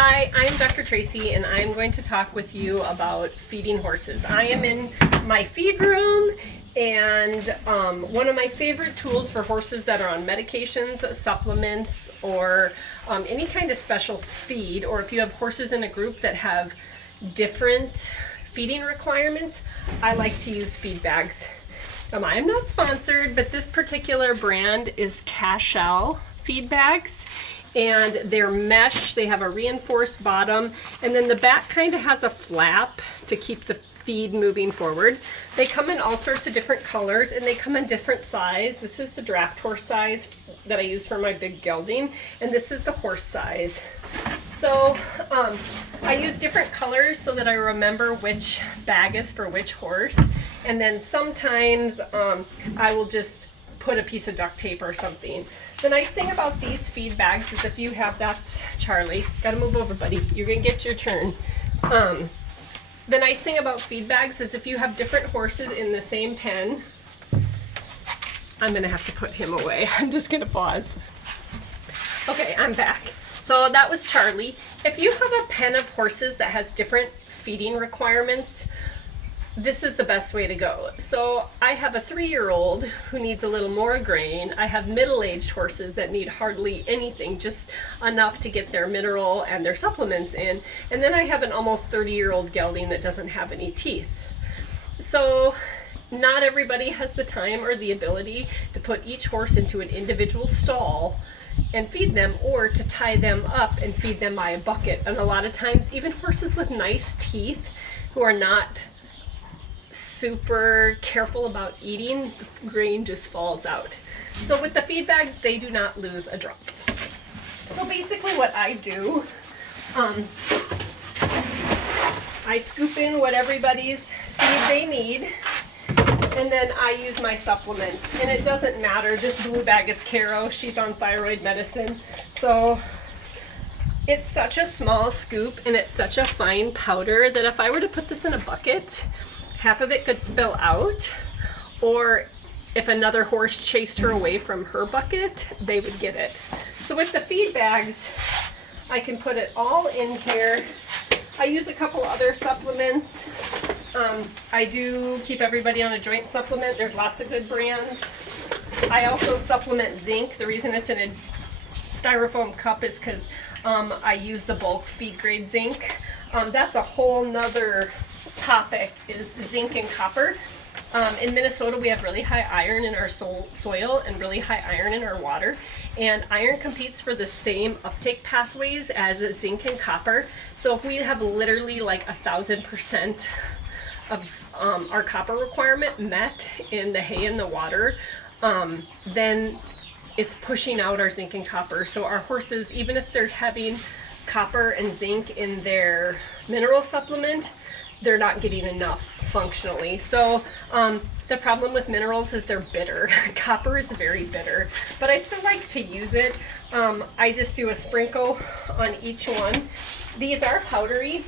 Hi, I'm Dr. Tracy and I'm going to talk with you about feeding horses. I am in my feed room and one of my favorite tools for horses that are on medications, supplements, or any kind of special feed, or if you have horses in a group that have different feeding requirements, I like to use feed bags. I am not sponsored, but this particular brand is Cashel feed bags. And they're mesh, they have a reinforced bottom, and then the back kind of has a flap to keep the feed moving forward. They come in all sorts of different colors and they come in different size. This is the draft horse size that I use for my big gelding, and this is the horse size. So I use different colors so that I remember which bag is for which horse, and then sometimes I will just put a piece of duct tape or something. The nice thing about these feed bags is if you have, that's Charlie, gotta move over buddy, you're gonna get your turn. The nice thing about feed bags is if you have different horses in the same pen, I'm gonna have to put him away. I'm just gonna pause. Okay, I'm back. So that was Charlie. If you have a pen of horses that has different feeding requirements, this is the best way to go. So I have a 3-year-old who needs a little more grain. I have middle-aged horses that need hardly anything, just enough to get their mineral and their supplements in. And then I have an almost 30-year-old gelding that doesn't have any teeth. So not everybody has the time or the ability to put each horse into an individual stall and feed them, or to tie them up and feed them by a bucket. And a lot of times, even horses with nice teeth who are not super careful about eating, the grain just falls out. So with the feed bags, they do not lose a drop. So basically what I do, I scoop in what everybody's feed they need, and then I use my supplements. And it doesn't matter, this blue bag is Caro, she's on thyroid medicine. So it's such a small scoop and it's such a fine powder that if I were to put this in a bucket, half of it could spill out, or if another horse chased her away from her bucket, they would get it. So with the feed bags, I can put it all in here. I use a couple other supplements. I do keep everybody on a joint supplement. There's lots of good brands. I also supplement zinc. The reason it's in a styrofoam cup is because I use the bulk feed grade zinc. That's a whole nother topic, is zinc and copper. In Minnesota, we have really high iron in our soil and really high iron in our water, and iron competes for the same uptake pathways as zinc and copper. So if we have literally like 1,000% of our copper requirement met in the hay and the water, then it's pushing out our zinc and copper. So our horses, even if they're having copper and zinc in their mineral supplement, they're not getting enough functionally. So the problem with minerals is they're bitter. Copper is very bitter, but I still like to use it. I just do a sprinkle on each one. These are powdery,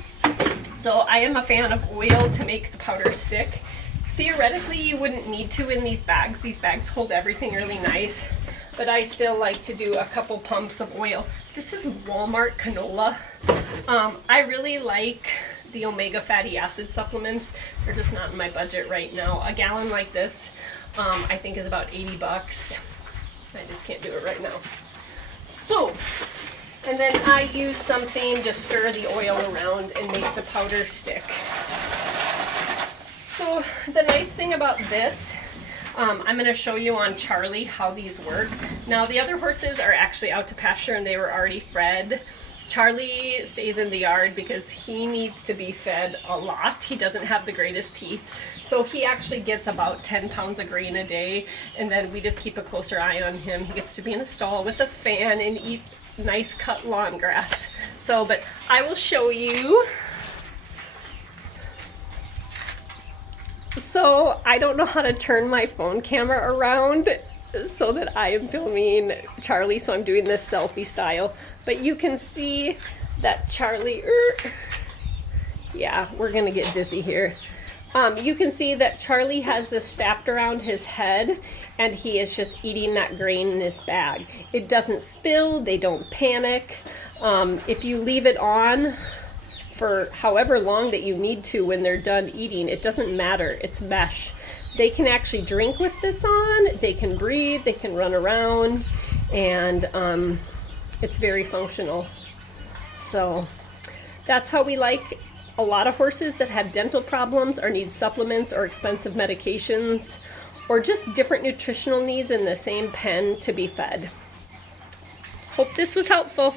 so I am a fan of oil to make the powder stick. Theoretically, you wouldn't need to in these bags. These bags hold everything really nice, but I still like to do a couple pumps of oil. This is Walmart canola. I really like the omega fatty acid supplements. They're just not in my budget right now. A gallon like this, I think is about 80 bucks. I just can't do it right now. So, and then I use something to stir the oil around and make the powder stick. So the nice thing about this, I'm going to show you on Charlie how these work. Now the other horses are actually out to pasture and they were already fed. Charlie stays in the yard because he needs to be fed a lot. He doesn't have the greatest teeth. So he actually gets about 10 pounds of grain a day, and then we just keep a closer eye on him. He gets to be in a stall with a fan and eat nice cut lawn grass. So, but I will show you. So I don't know how to turn my phone camera around so that I am filming Charlie, so I'm doing this selfie style. But you can see that Charlie, yeah, we're gonna get dizzy here. You can see that Charlie has this stapped around his head and he is just eating that grain in his bag. It doesn't spill, they don't panic. If you leave it on for however long that you need to when they're done eating, it doesn't matter. It's mesh. They can actually drink with this on, they can breathe, they can run around, and it's very functional. So that's how we like a lot of horses that have dental problems or need supplements or expensive medications or just different nutritional needs in the same pen to be fed. Hope this was helpful.